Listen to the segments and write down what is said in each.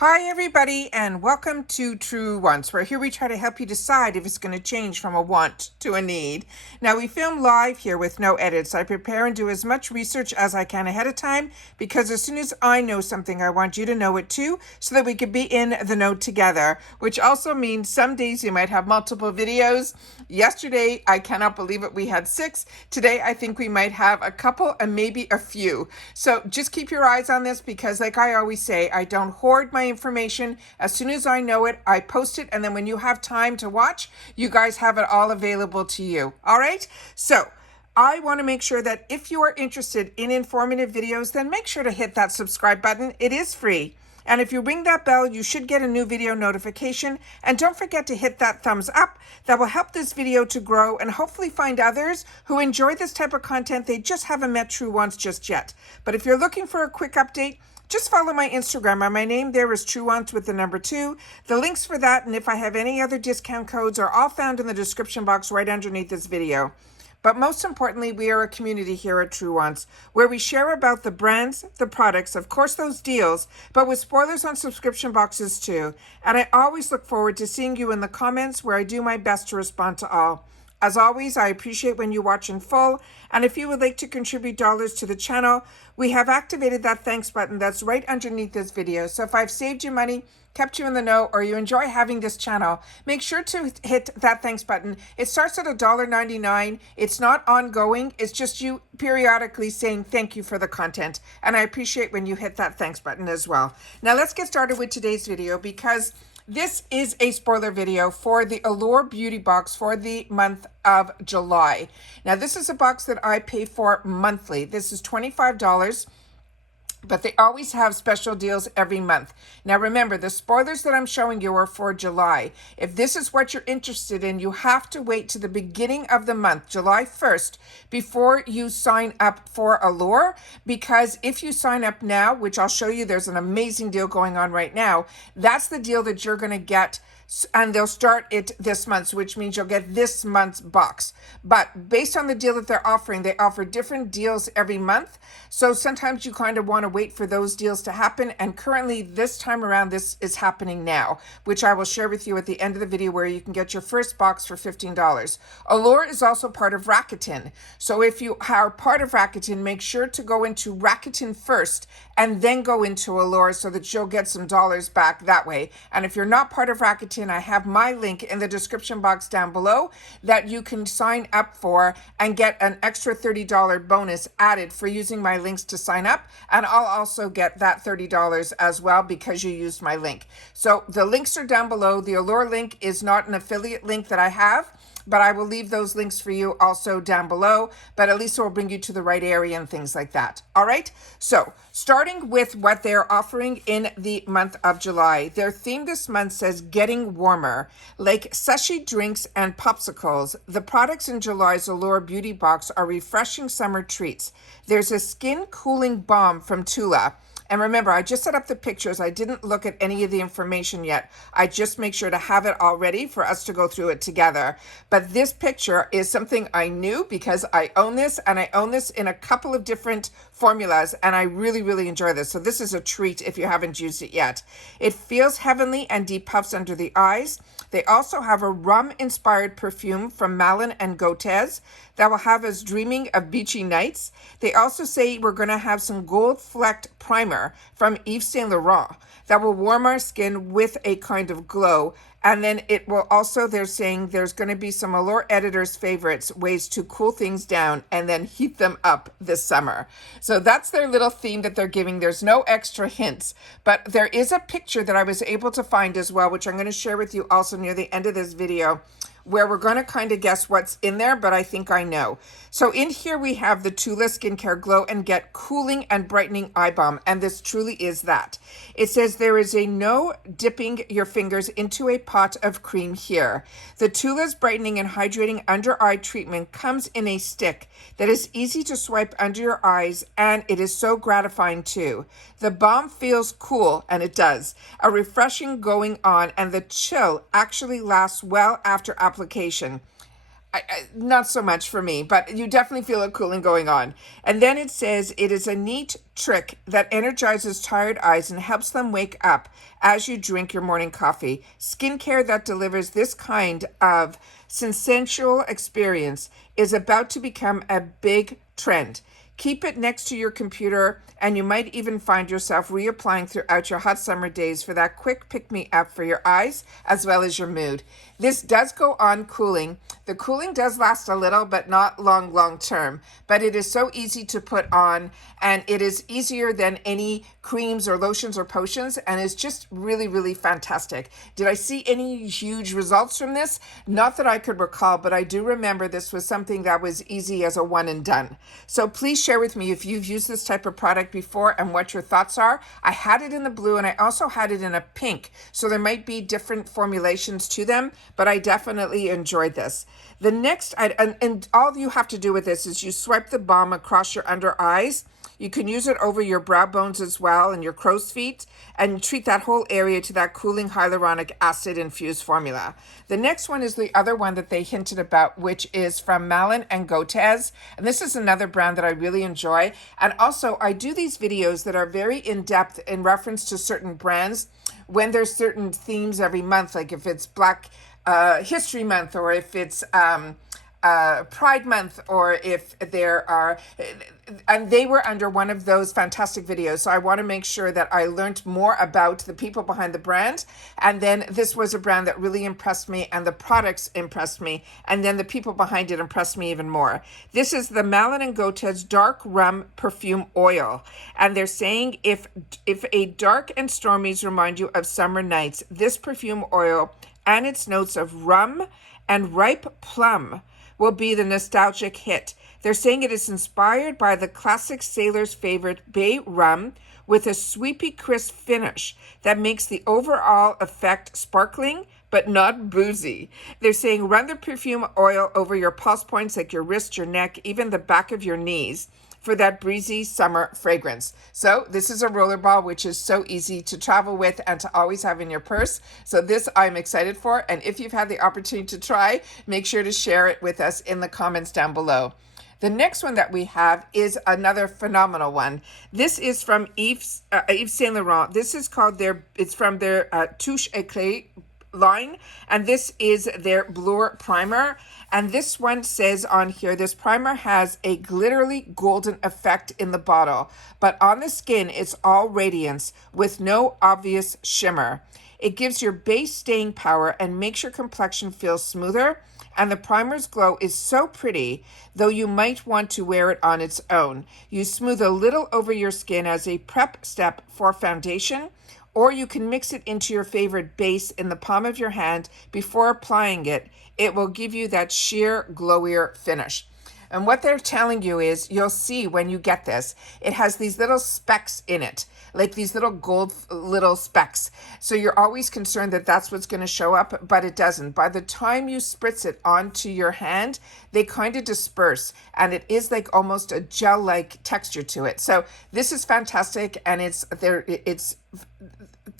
Hi everybody and welcome to Truewants, where here we try to help you decide if it's going to change from a want to a need. Now we film live here with no edits. I prepare and do as much research as I can ahead of time because as soon as I know something, I want you to know it too so that we could be in the know together, which also means some days you might have multiple videos. Yesterday, I cannot believe it, we had 6. Today, I think we might have a couple and maybe a few. So just keep your eyes on this because like I always say, I don't hoard my information. As soon as I know it, I post it. And then when you have time to watch, you guys have it all available to you. All right. So I want to make sure that if you are interested in informative videos, then make sure to hit that subscribe button. It is free. And if you ring that bell, you should get a new video notification. And don't forget to hit that thumbs up. That will help this video to grow and hopefully find others who enjoy this type of content. They just haven't met Truewants just yet. But if you're looking for a quick update, just follow my Instagram. My name there is Truewants with the number 2. The links for that and if I have any other discount codes are all found in the description box right underneath this video. But most importantly, we are a community here at Truewants where we share about the brands, the products, of course those deals, but with spoilers on subscription boxes too. And I always look forward to seeing you in the comments where I do my best to respond to all. As always, I appreciate when you watch in full, and if you would like to contribute dollars to the channel, we have activated that thanks button that's right underneath this video. So if I've saved you money, kept you in the know, or you enjoy having this channel, make sure to hit that thanks button. It starts at $1.99. It's not ongoing. It's just you periodically saying thank you for the content, and I appreciate when you hit that thanks button as well. Now let's get started with today's video because this is a spoiler video for the Allure Beauty Box for the month of July. Now, this is a box that I pay for monthly. This is $25, but they always have special deals every month. Now, remember, the spoilers that I'm showing you are for July. If this is what you're interested in, you have to wait to the beginning of the month, July 1st, before you sign up for Allure, because if you sign up now, which I'll show you, there's an amazing deal going on right now, that's the deal that you're going to get, and they'll start it this month, which means you'll get this month's box. But based on the deal that they're offering, they offer different deals every month. So sometimes you kind of want to wait for those deals to happen. And currently this time around, this is happening now, which I will share with you at the end of the video where you can get your first box for $15. Allure is also part of Rakuten. So if you are part of Rakuten, make sure to go into Rakuten first and then go into Allure so that you'll get some dollars back that way. And if you're not part of Rakuten, I have my link in the description box down below that you can sign up for and get an extra $30 bonus added for using my links to sign up. And I'll also get that $30 as well because you used my link. So the links are down below. The Allure link is not an affiliate link that I have, but I will leave those links for you also down below, but at least it will bring you to the right area and things like that. All right. So starting with what they're offering in the month of July, their theme this month says getting warmer, like sushi drinks and popsicles. The products in July's Allure Beauty Box are refreshing summer treats. There's a skin cooling balm from Tula. And remember, I just set up the pictures. I didn't look at any of the information yet. I just make sure to have it all ready for us to go through it together. But this picture is something I knew because I own this, and I own this in a couple of different formulas, and I really, really enjoy this. So this is a treat if you haven't used it yet. It feels heavenly and deep puffs under the eyes. They also have a rum-inspired perfume from Malin Goetz that will have us dreaming of beachy nights. They also say we're going to have some gold-flecked primer from Yves Saint Laurent that will warm our skin with a kind of glow. And then it will also, they're saying there's going to be some Allure editors' favorites, ways to cool things down and then heat them up this summer. So that's their little theme that they're giving. There's no extra hints, but there is a picture that I was able to find as well, which I'm going to share with you also near the end of this video, where we're going to kind of guess what's in there, but I think I know. So in here we have the Tula Skincare Glow and Get Cooling and Brightening Eye Balm, and this truly is that. It says there is a no dipping your fingers into a pot of cream here. The Tula's brightening and hydrating under eye treatment comes in a stick that is easy to swipe under your eyes, and it is so gratifying too. The balm feels cool, and it does. A refreshing going on, and the chill actually lasts well after application. not so much for me, but you definitely feel a cooling going on. And then it says it is a neat trick that energizes tired eyes and helps them wake up as you drink your morning coffee. Skincare that delivers this kind of sensual experience is about to become a big trend. Keep it next to your computer, and you might even find yourself reapplying throughout your hot summer days for that quick pick-me-up for your eyes as well as your mood. This does go on cooling. The cooling does last a little, but not long term. But it is so easy to put on, and it is easier than any creams or lotions or potions, and it's just really fantastic. Did I see any huge results from this? Not that I could recall, but I do remember this was something that was easy as a one and done. So please share with me if you've used this type of product before and what your thoughts are. I had it in the blue and I also had it in a pink, so there might be different formulations to them, but I definitely enjoyed this. The next, and all you have to do with this is you swipe the balm across your under eyes. You can use it over your brow bones as well and your crow's feet, and treat that whole area to that cooling hyaluronic acid infused formula. The next one is the other one that they hinted about, which is from Malin and Goetz. And this is another brand that I really enjoy. And also I do these videos that are very in-depth in reference to certain brands when there's certain themes every month, like if it's Black History Month, or if it's Pride Month, or if there are, and they were under one of those fantastic videos. So I want to make sure that I learned more about the people behind the brand. And then this was a brand that really impressed me, and the products impressed me. And then the people behind it impressed me even more. This is the Malin and Goetz Dark Rum Perfume Oil. And they're saying if a dark and stormies remind you of summer nights, this perfume oil and its notes of rum and ripe plum will be the nostalgic hit. They're saying it is inspired by the classic sailor's favorite bay rum with a sweepy, crisp finish that makes the overall effect sparkling but not boozy. They're saying run the perfume oil over your pulse points like your wrist, your neck, even the back of your knees for that breezy summer fragrance. So this is a rollerball, which is so easy to travel with and to always have in your purse. So this I'm excited for. And if you've had the opportunity to try, make sure to share it with us in the comments down below. The next one that we have is another phenomenal one. This is from Yves Saint Laurent. This is called it's from their Touche Éclat line, and this is their Allure primer. And this one says on here, this primer has a glittery golden effect in the bottle, but on the skin it's all radiance with no obvious shimmer. It gives your base staying power and makes your complexion feel smoother. And the primer's glow is so pretty, though you might want to wear it on its own. You smooth a little over your skin as a prep step for foundation, or you can mix it into your favorite base in the palm of your hand before applying it. It will give you that sheer glowier finish. And what they're telling you is, you'll see when you get this, it has these little specks in it, like these little gold little specks. So you're always concerned that that's what's going to show up, but it doesn't. By the time you spritz it onto your hand, they kind of disperse, and it is like almost a gel-like texture to it. So this is fantastic, and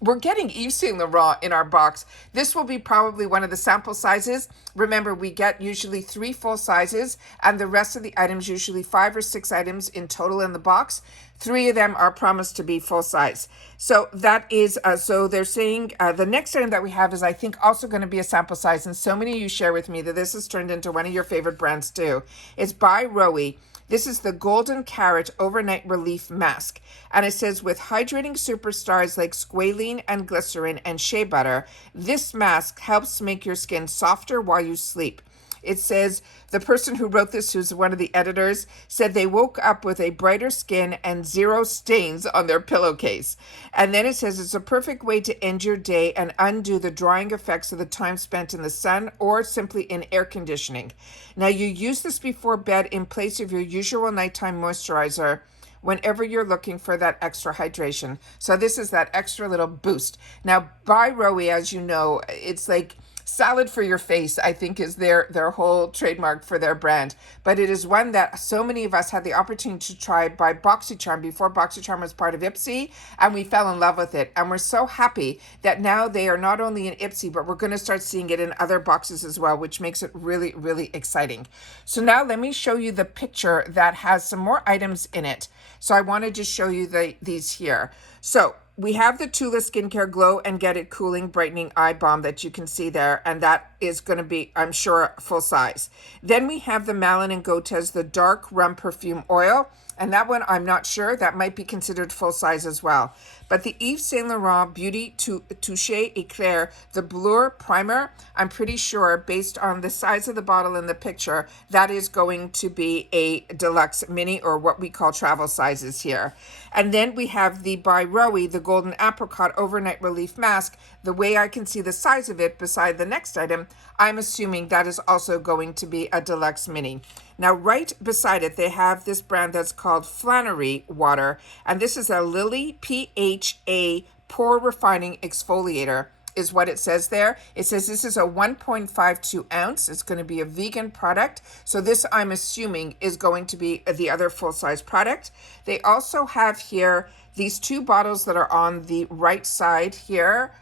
we're getting Yves Saint Laurent in our box. This will be probably one of the sample sizes. Remember, we get usually 3 full sizes, and the rest of the items, usually 5 or 6 items in total in the box. 3 of them are promised to be full size. So that is, so they're saying the next item that we have is, I think, also going to be a sample size. And so many of you share with me that this has turned into one of your favorite brands too. It's by Roe. This is the Golden Carrot Overnight Relief Mask. And it says, with hydrating superstars like squalene and glycerin and shea butter, this mask helps make your skin softer while you sleep. It says, the person who wrote this, who's one of the editors, said they woke up with a brighter skin and 0 stains on their pillowcase. And then it says it's a perfect way to end your day and undo the drying effects of the time spent in the sun or simply in air conditioning. Now, you use this before bed in place of your usual nighttime moisturizer whenever you're looking for that extra hydration. So this is that extra little boost. Now, by Roe, as you know, it's like salad for your face, I think, is their whole trademark for their brand. But it is one that so many of us had the opportunity to try by BoxyCharm before BoxyCharm was part of Ipsy, and we fell in love with it. And we're so happy that now they are not only in Ipsy, but we're going to start seeing it in other boxes as well, which makes it really, really exciting. So now let me show you the picture that has some more items in it. So I want to just show you these here. So we have the Tula Skincare Glow and Get It Cooling Brightening Eye Balm that you can see there, and that is going to be, I'm sure, full size. Then we have the Malin Goetz, the Dark Rum Perfume Oil, and that one I'm not sure. That might be considered full size as well. But the Yves Saint Laurent Beauty Touche Eclair, the Blur Primer, I'm pretty sure, based on the size of the bottle in the picture, that is going to be a deluxe mini, or what we call travel sizes here. And then we have the by Rowie, the Golden Apricot Overnight Relief Mask. The way I can see the size of it beside the next item, I'm assuming that is also going to be a deluxe mini. Now, right beside it, they have this brand that's called Flannery Water, and this is a Lily PHA Pore Refining Exfoliator, is what it says there. It says this is a 1.52 ounce. It's going to be a vegan product. So this, I'm assuming, is going to be the other full-size product. They also have here these two bottles that are on the right side here.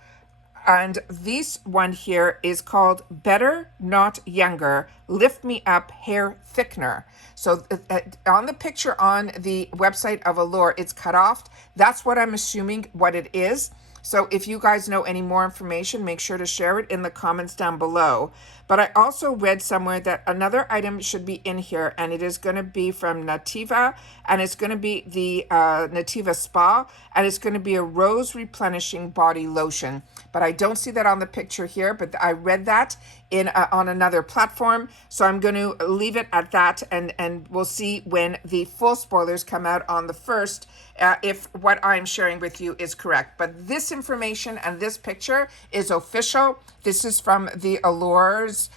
And this one here is called Better Not Younger Lift Me Up Hair Thickener. So on the picture on the website of Allure, it's cut off. That's what I'm assuming what it is. So if you guys know any more information, make sure to share it in the comments down below. But I also read somewhere that another item should be in here, and it is going to be from Nativa, and it's going to be the Nativa Spa, and it's going to be a rose replenishing body lotion. But I don't see that on the picture here, but I read that in on another platform. So I'm going to leave it at that, and we'll see when the full spoilers come out on the 1st, if what I'm sharing with you is correct. But this information and this picture is official. This is from the Allure's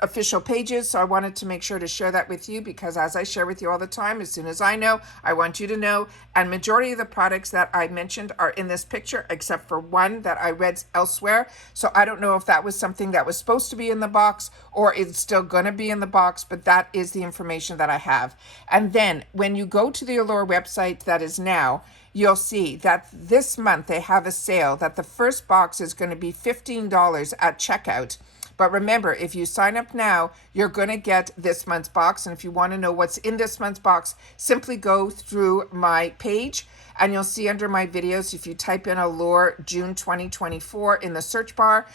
official pages, so I wanted to make sure to share that with you, because as I share with you all the time, as soon as I know, I want you to know. And majority of the products that I mentioned are in this picture, except for one that I read elsewhere. So I don't know if that was something that was supposed to be in the box or it's still going to be in the box, but that is the information that I have. And then when you go to the Allure website that is now, you'll see that this month they have a sale that the first box is going to be $15 at checkout. But remember, if you sign up now, you're going to get this month's box. And if you want to know what's in this month's box, simply go through my page and you'll see under my videos, if you type in Allure June 2024 in the search bar,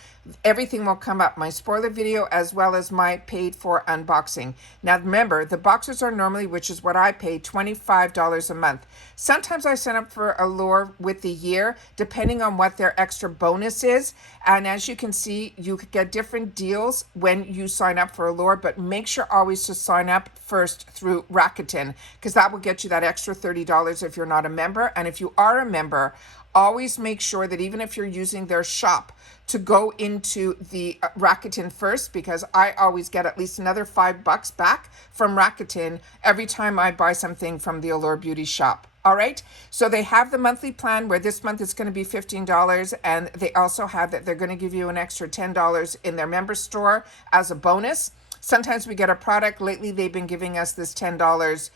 everything will come up. My spoiler video as well as my paid for unboxing. Now remember, the boxes are normally, which is what I pay, $25 a month. Sometimes I sign up for Allure with the year, depending on what their extra bonus is. And as you can see, you could get different deals when you sign up for Allure, but make sure always to sign up first through Rakuten, because that will get you that extra $30 if you're not a member. And if you are a member, always make sure that even if you're using their shop, to go into the Rakuten first, because I always get at least another $5 back from Rakuten every time I buy something from the Allure Beauty shop. All right, so they have the monthly plan where this month it's going to be $15, and they also have that they're going to give you an extra $10 in their member store as a bonus. Sometimes we get a product. Lately, they've been giving us this $10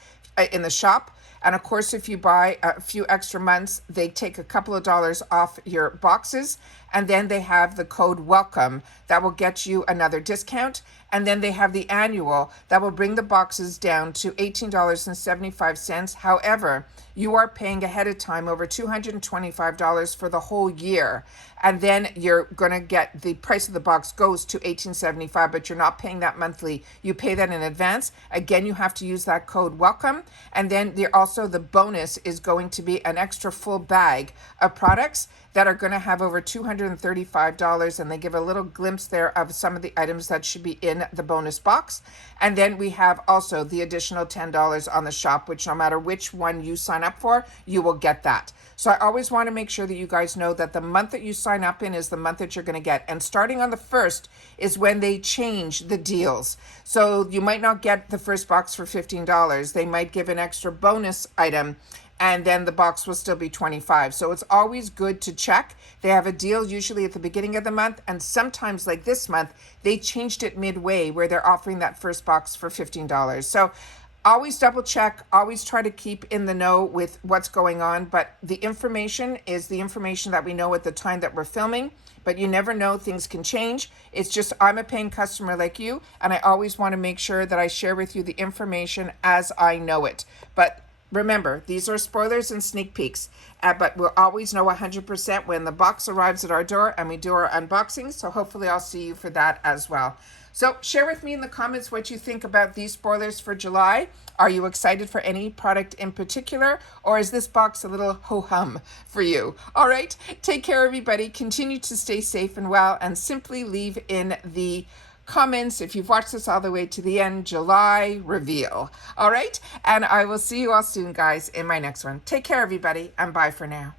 in the shop. And of course, if you buy a few extra months, they take a couple of dollars off your boxes. And then they have the code WELCOME that will get you another discount. And then they have the annual that will bring the boxes down to $18.75. However, you are paying ahead of time over $225 for the whole year. And then you're going to get the price of the box goes to $18.75, but you're not paying that monthly. You pay that in advance. Again, you have to use that code WELCOME. And then also the bonus is going to be an extra full bag of products that are going to have over $235, and they give a little glimpse there of some of the items that should be in the bonus box. And then we have also the additional $10 on the shop, which no matter which one you sign up for, you will get that. So I always want to make sure that you guys know that the month that you sign up in is the month that you're going to get. And starting on the 1st is when they change the deals. So you might not get the first box for $15. They might give an extra bonus item and then the box will still be $25. So it's always good to check. They have a deal usually at the beginning of the month, and sometimes like this month, they changed it midway where they're offering that first box for $15. So always double check, always try to keep in the know with what's going on, but the information is the information that we know at the time that we're filming, but you never know, things can change. It's just I'm a paying customer like you, and I always want to make sure that I share with you the information as I know it. But remember, these are spoilers and sneak peeks, but we'll always know 100% when the box arrives at our door and we do our unboxing, so hopefully I'll see you for that as well. So share with me in the comments what you think about these spoilers for July. Are you excited for any product in particular, or is this box a little ho-hum for you? All right, take care everybody. Continue to stay safe and well, and simply leave in the comments, if you've watched this all the way to the end, July reveal. All right, and I will see you all soon, guys, in my next one. Take care everybody, and bye for now.